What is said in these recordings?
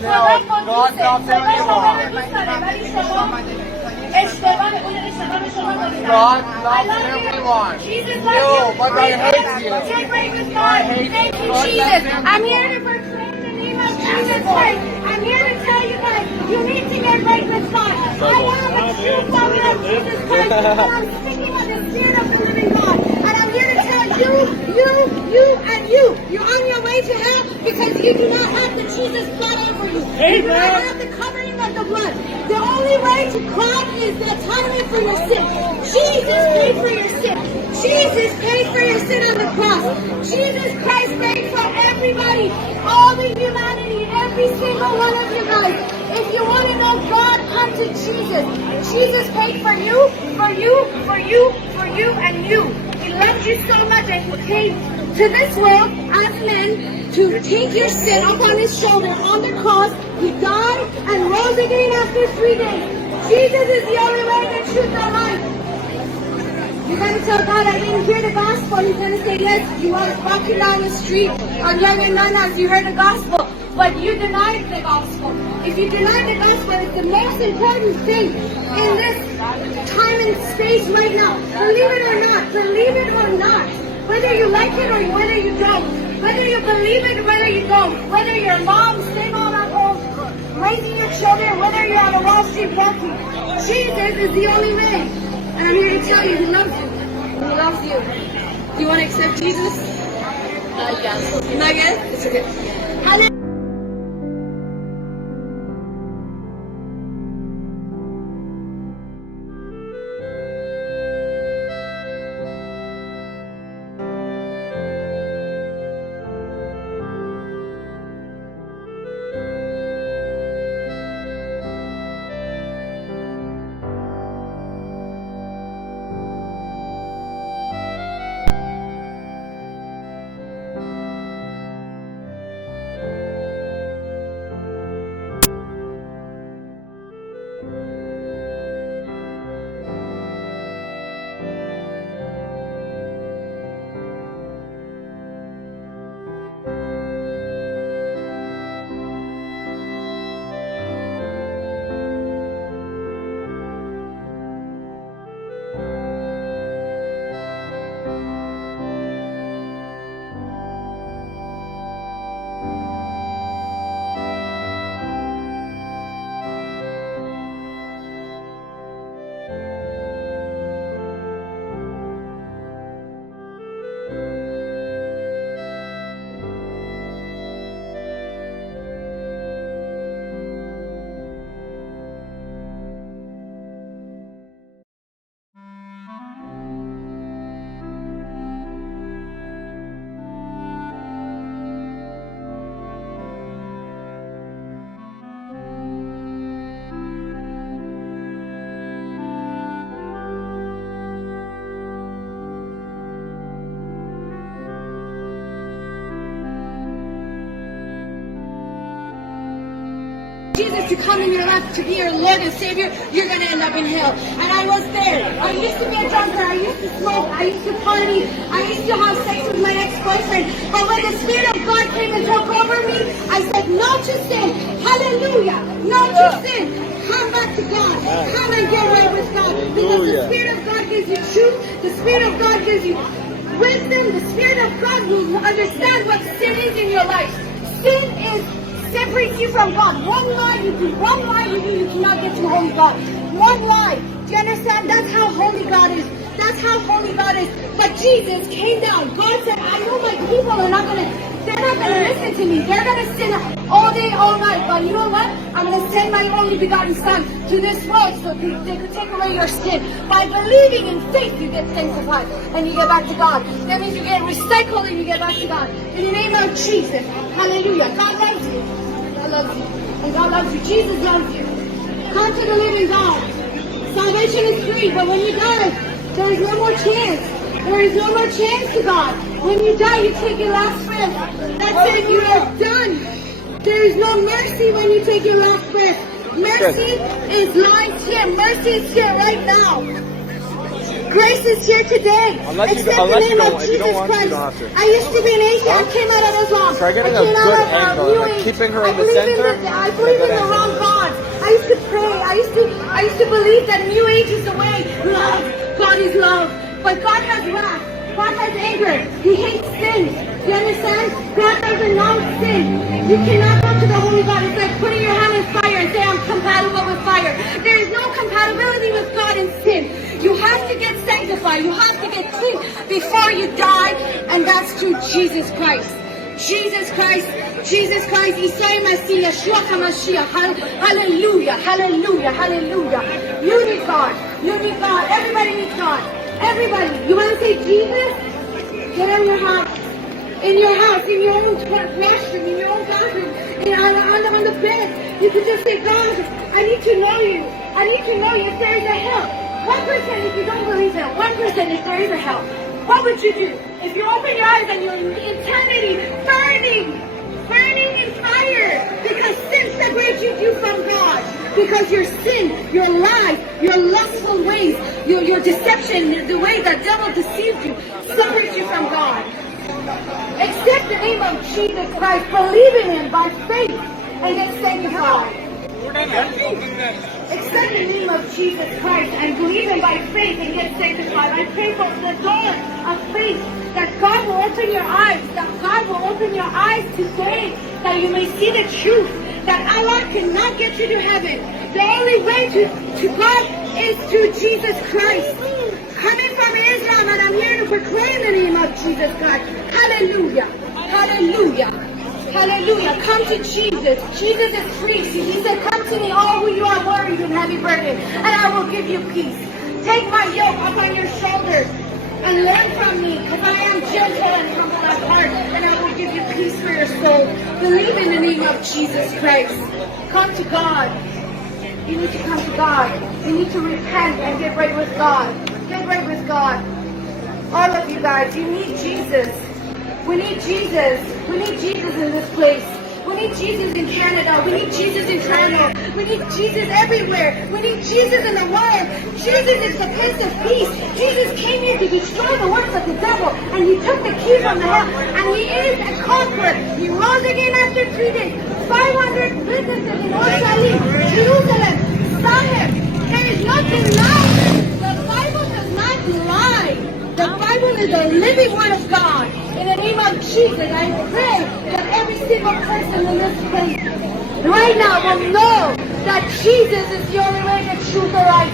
God loves everyone. God loves everyone. Jesus No, loves but I hate you. Take break with God. Thank you, Jesus. I'm here to proclaim the name of Jesus Christ. I'm here to tell you guys, you need to get right with God. I am a true follower of Jesus Christ, and I'm speaking of the Spirit of the living God. And I'm here to tell you, you're on your way to hell because you do not have the Jesus blood over you. You do not have the covering of the blood. The only way to God is the atonement for your sin. Jesus paid for your sin. Jesus paid for your sin on the cross. Jesus Christ paid for everybody, all the humanity, every single one of you guys. If you want to know God, come to Jesus. Jesus paid for you, and you. He loved you so much that He came to this world as men to take your sin upon His shoulder on the cross. He died and rose again after 3 days. Jesus is the only way, the truth, and life. You're going to tell God, I didn't hear the gospel. He's going to say, yes, you are walking down the street on young and nanas, you heard the gospel, but you denied the gospel. If you deny the gospel, it's the most important thing in this time and space right now. Believe it or not, whether you like it or whether you don't, whether you believe it or whether you don't, whether you're a mom, stay mom at home, raising your children, whether you're on a Wall Street walking, Jesus is the only way. And I'm here to tell you, He loves you. He loves you. Do you want to accept Jesus? Not yet. Not yet? It's okay. Hallelujah. Jesus to come in your life to be your Lord and Savior, you're going to end up in hell. And I was there. I used to be a drunkard. I used to smoke. I used to party. I used to have sex with my ex-boyfriend. But when the Spirit of God came and took over me, I said, no to sin. Hallelujah. No to sin. Come back to God. Come and get right with God. Because the Spirit of God gives you truth. The Spirit of God gives you wisdom. The Spirit of God will understand what sin is in your life. Sin separates you from God. One lie you do, you cannot get to holy God. One lie. Do you understand? That's how holy God is. That's how holy God is. But Jesus came down. God said, I know my people are not going to listen to me. They're going to sin all day, all night. But you know what? I'm going to send my only begotten Son to this world so they could take away your sin. By believing in faith, you get sanctified and you get back to God. That means you get recycled and you get back to God. In the name of Jesus. Hallelujah. God loves you. God loves you. And God loves you. Jesus loves you. Come to the living God. Salvation is free, but when you die, there is no more chance. There is no more chance to God. When you die, you take your last breath. That's it. You are done. There is no mercy when you take your last breath. Mercy is lies here. Mercy is here right now. Grace is here today. Unless you Accept the name of if you don't Jesus want to, you Christ. don't have to. I used to be an atheist. I came out of Islam. Try getting I a came good out of angle, New like Age. keeping her in the I believe center. I believe in the wrong God. I used to pray. I used to believe that New Age is the way. Love. God is love. But God has wrath. God has anger. He hates sin. You understand? God doesn't know sin. You cannot go to the Holy God. It's like putting your hand in fire and say, I'm compatible with fire. There is no compatibility with God and sin. You have to get sanctified. You have to get clean before you die. And that's through Jesus Christ. Jesus Christ. Jesus Christ. Isai Masih. Yeshua HaMashiach. Hallelujah. Hallelujah. Hallelujah. You need God. You need God. Everybody needs God. Everybody. You want to say Jesus? Get in your heart. In your house, in your own restroom, in your own bathroom, on the bed. You can just say, God, I need to know you. I need to know you if there is a hell. 1% if you don't believe that. 1% if there is a hell. What would you do? If you open your eyes and you're in eternity burning in fire because sin separates you from God. Because your sin, your lies, your lustful ways, your deception, the way the devil deceived you, separates you from God. Accept the name of Jesus Christ, believe in Him by faith, and get sanctified. Accept the name of Jesus Christ and believe Him by faith and get sanctified. I pray for the door of faith, that God will open your eyes, that God will open your eyes today, that you may see the truth, that Allah cannot get you to heaven. The only way to God is through Jesus Christ. Coming from Islam, and I'm here to proclaim the name of Jesus Christ. Hallelujah. Hallelujah. Hallelujah. Come to Jesus. Jesus is free. He said, come to me, all who you are worried and heavy burdened, and I will give you peace. Take my yoke upon your shoulders and learn from me, because I am gentle and humble at heart, and I will give you peace for your soul. Believe in the name of Jesus Christ. Come to God. You need to come to God. You need to repent and get right with God. Get right with God. All of you guys, you need Jesus. We need Jesus. We need Jesus in this place. We need Jesus in Canada. We need Jesus in Toronto. We need Jesus everywhere. We need Jesus in the world. Jesus is the Prince of Peace. Jesus came here to destroy the works of the devil, and He took the key from the hell, and He is a conqueror. He rose again after 3 days. 500 witnesses in Jerusalem, saw Him. There is nothing lying. The Bible does not lie. The Bible is the living Word of God. In the name of Jesus, I pray that every single person in this place right now will know that Jesus is the only way, the truth, the life.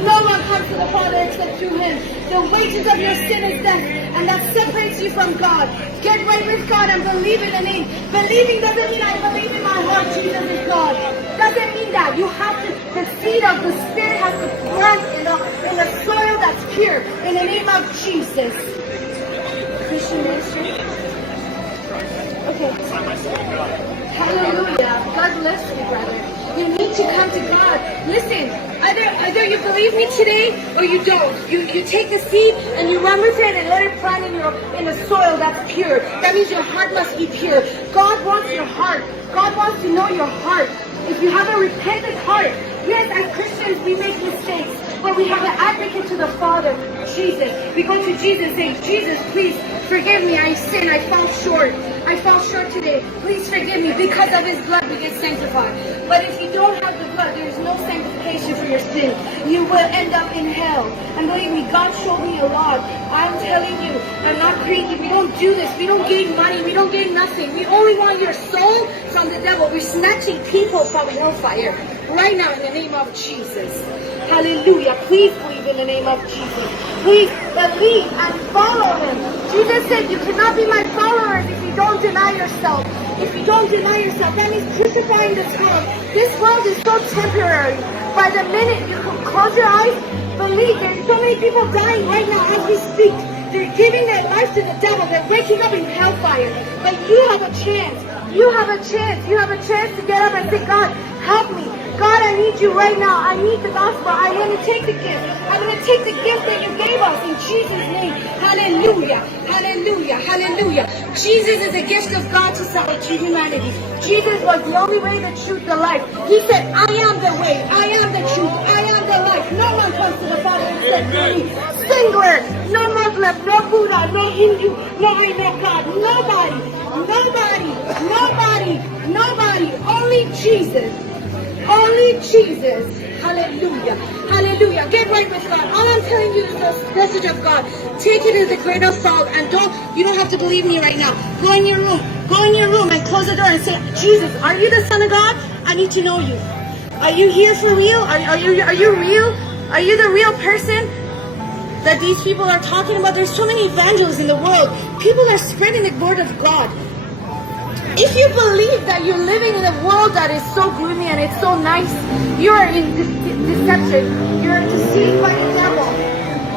No one comes to the Father except through Him. The wages of your sin is death, and that separates you from God. Get right with God and believe in the name. Believing doesn't mean I believe in my heart Jesus is God. Doesn't mean that. You have to, the seed of the Spirit has to plant in the soil that's pure. In the name of Jesus. Christian ministry? Okay. Hallelujah. God bless you, brother. You need to come to God. Listen, either you believe me today or you don't. You take the seed and you run with it and let it plant in the soil that's pure. That means your heart must be pure. God wants your heart. God wants to know your heart. If you have a repentant heart, yes, as Christians we make mistakes, but we have an advocate to the Father, Jesus. We go to Jesus saying, Jesus, please forgive me. I sinned. I fall short. I fall short today. Please forgive me. Because of His blood we get sanctified. But if you don't have the blood, there is no sanctification for your sin. You will end up in hell. And believe me, God showed me a lot. I'm telling you, I'm not crazy. We don't do this. We don't gain money. We don't gain nothing. We only want your soul from the devil. We're snatching people from hellfire. Right now in the name of Jesus. Hallelujah. Please believe in the name of Jesus. Please believe and follow Him. Jesus said you cannot be my followers if you don't deny yourself. If you don't deny yourself, that means crucifying this world. This world is so temporary. By the minute you can close your eyes, believe there's so many people dying right now as we speak. They're giving their life to the devil. They're waking up in hellfire. But you have a chance. You have a chance. You have a chance to get up and say, God, help me. God, I need you right now. I need the gospel. I want to take the gift. I want to take the gift that you gave us in Jesus' name. Hallelujah. Hallelujah. Hallelujah. Jesus is a gift of God to humanity. Jesus was the only way, the truth, the life. He said, I am the way. I am the truth. I am the life. No one comes to the Father except through me. Singular. No Muslim, no Buddha, no Hindu, no I, no God. Nobody. Nobody. Nobody. Nobody. Only Jesus. Only Jesus. Hallelujah. Hallelujah. Get right with God. All I'm telling you is the message of God. Take it as a grain of salt and you don't have to believe me right now. Go in your room. Go in your room and close the door and say, Jesus, are you the Son of God? I need to know you. Are you here for real? Are you real? Are you the real person that these people are talking about? There's so many evangelists in the world. People are spreading the word of God. If you believe that you're living in a world that is so gloomy and it's so nice, you are in deception. You're deceived by the devil.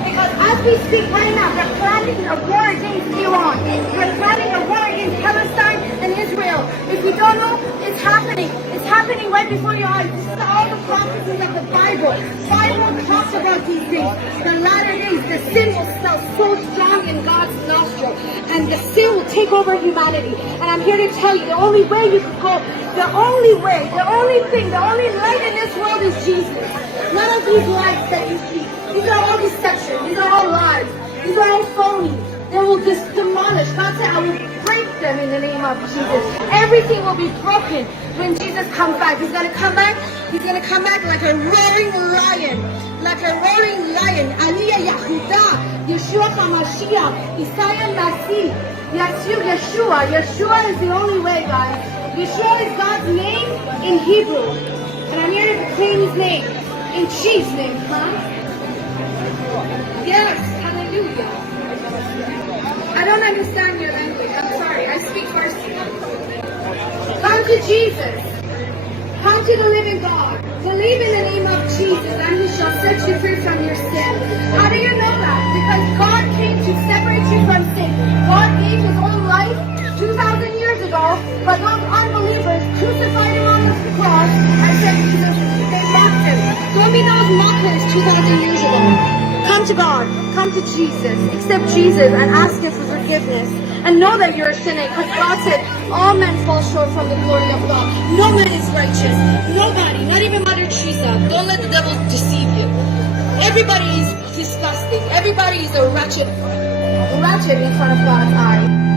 Because as we speak right now, they're planning a war against Iran. They're planning a war against Palestine and Israel. If you don't know, it's happening. It's happening right before your eyes. This is all the prophecies of the Bible. Bible talks about these things. The latter days, the sin will smell so strong in God's nostril. And the sin will take over humanity. And I'm here to tell you, the only way you can go, the only way, the only thing, the only light in this world is Jesus. None of these lights that you see. These are all deception. These are all lies. These are all phony. They will just demolish. God said, I will break them in the name of Jesus. Everything will be broken when Jesus comes back. He's going to come back. He's going to come back like a roaring lion. Like a roaring lion. Aliyah Yahudah. Yeshua HaMashiach. Isaiah Nasi. Yeshua. Yeshua is the only way, guys. Yeshua is God's name in Hebrew. And I'm here to proclaim his name. In Jesus' name, huh? Yes, hallelujah. I don't understand your language. I'm sorry. I speak Farsi. Come to Jesus. Come to the living God. Believe in the name of Jesus and he shall set you free from your sin. How do you know that? Because God came to separate you from sin. God gave his own life 2,000 years ago, but those unbelievers crucified him on the cross and said, Jesus, they mocked him. Don't be those mockers 2,000 years ago. Come to God. Come to Jesus. Accept Jesus and ask him for forgiveness. And know that you're a sinner because God said all men fall short from the glory of God. No man is righteous. Nobody. Not even Mother Teresa. Don't let the devil deceive you. Everybody is disgusting. Everybody is a ratchet in front of God's eye.